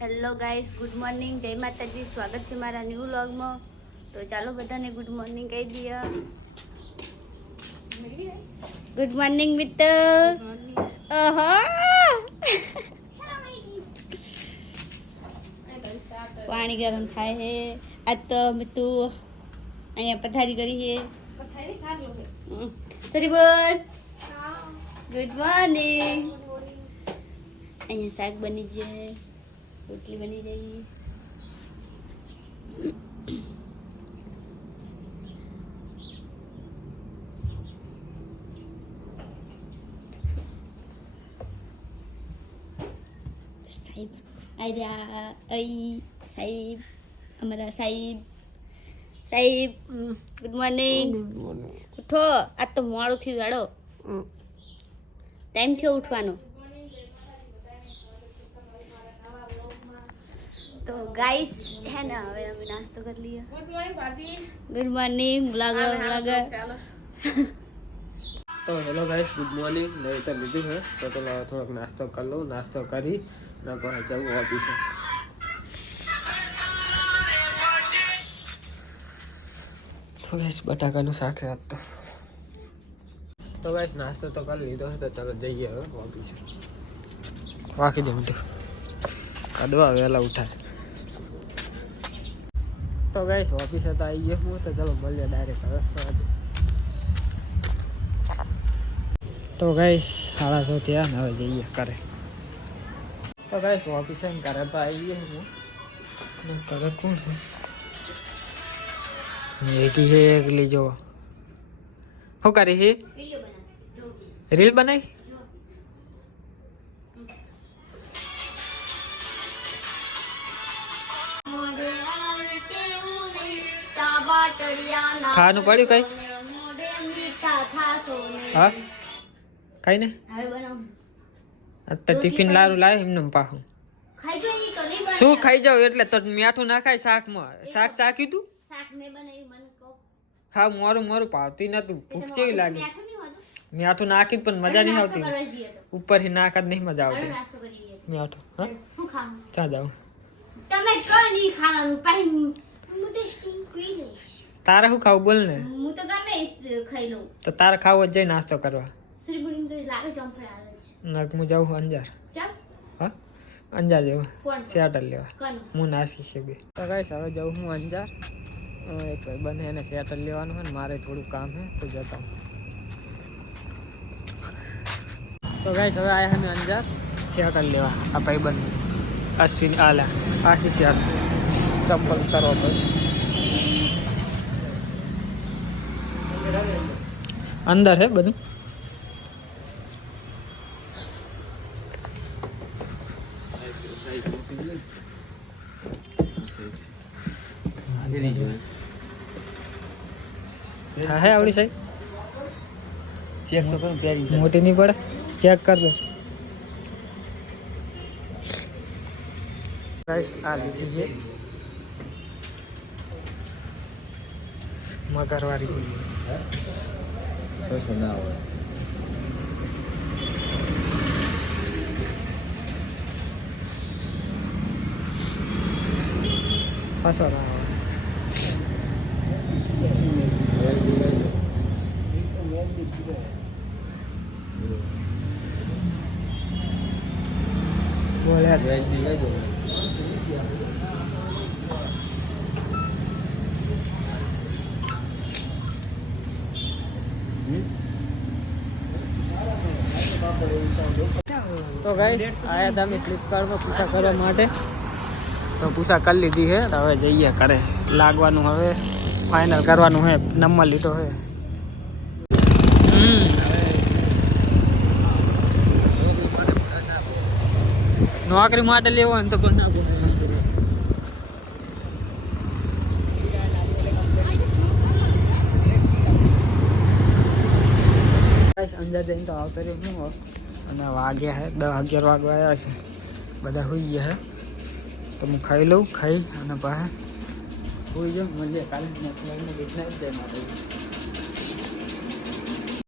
Hello guys, good morning, જય માતાજી. સ્વાગત છે મારા ન્યૂ વ્લોગમાં. તો ચાલો બધાને ગુડ મોર્નિંગ કહી દઈએ. ગુડ મોર્નિંગ મિત્ર. ઓહો પાણી ગરમ થાય છે. આજ તો તું અહીંયા પથારી કરી છે. સરી બોલ. Good morning. અહીંયા શાક બની જાય, રોટલી બની રહી. સાહેબ આર્યા સાહેબ, અમારા સાહેબ. સાહેબ ગુડ મોર્નિંગ. ઉઠો, આજ તો મોડું થયું. વાળો ટાઈમ થયો ઉઠવાનો. તો ગાઈસ હે ને, હવે અમે નાસ્તો કરી લઈએ. ગુડ મોર્નિંગ ભાભી. Good morning blogger. તો હેલો ગાઈસ, ગુડ મોર્નિંગ. નહીં તો લીધું છે તો થોડોક નાસ્તો કરી લઉં. નાસ્તો કરી ને પછી જવું ઓફિસે. તો ગાઈસ બટાકાનું શાક છે આજ તો ગાઈસ નાસ્તો તો કરી લીધો છે, તો ચાલો જઈએ હવે ઓફિસે. વાકી દે મીઠું કદવા વહેલા ઉઠાય. તો ગાઈસ ઓફિસે તો આવી ગયો હું, તો ચાલો મળીએ ડાયરેક્ટ હવે. તો ગાઈસ 6:30 થયા ને, હવે જઈએ કરે. તો ગાઈસ ઓફિસે કરે તો આવી ગયો હું. કરે કોણ છે? એકી છે એકલી. જો શું કરી છે? રીલ બનાવી. ખાવાનું પડ્યું કઈ? હા કઈ ને તો ટિફિન લારું લાવે એમને પાછું શું ખાઈ જાવ એટલે તો મીઠું ના ખાય શાકમાં. શાક ચાખ્યું તું? હા મોરું ભાવતી નતું. ભૂખ કેવી લાગે? મીઠું નાખી પણ મજા નહીં આવતી. ઉપરથી નાખ જ નહીં મજા આવતી મીઠું. હા ચા જાવ. તારે શું ખાવું બોલ ને? તો તારે ખાવું જ જાય નાસ્તો કરવા. હું જાઉં અંજાર. હા અંજાર જવું સેટલ લેવા. હું નાસી છે બે. તો ગાઈસ હવે જાઉં હું અંજાર. એક બને એને સેટલ લેવાનું હોય ને મારે થોડું કામ છે તો જતા હું. તો ગાઈસ હવે આયા અમે અંજાર સેટલ લેવા. આ ભાઈ બંધ અશ્વિની આલા આશીષ યાર ચંપલ ઉતારવા પછી અંદર છે બધું. હા હે આવડી સાહેબ ચેક તો કરું. પ્યારી મોટી નહીં પડે, ચેક કર દે. ગાઈસ આ લીધી છે મગરવાળી. ફસો ના આવે. બોલે તો ગાઈસ આયા હતા અમે ફ્લિપકાર્ટમાં પૂછા કરવા માટે. તો પૂછા કરી લીધી છે. હવે જઈએ કરે. લાગવાનું હવે ફાઇનલ કરવાનું છે. નંબર લીધો છે. નોકરી માટે લેવો ને તો પણ અંજાર જઈને તો આવતો રહ્યો હું. અને વાગ્યા છે 10-11 વાગવા આવ્યા છે. બધા હોઈ ગયા છે તો હું ખાઈ લઉં. ખાઈ અને પાછા હોઈ જાઉં. મળીએ કાલે. જય માતાજી.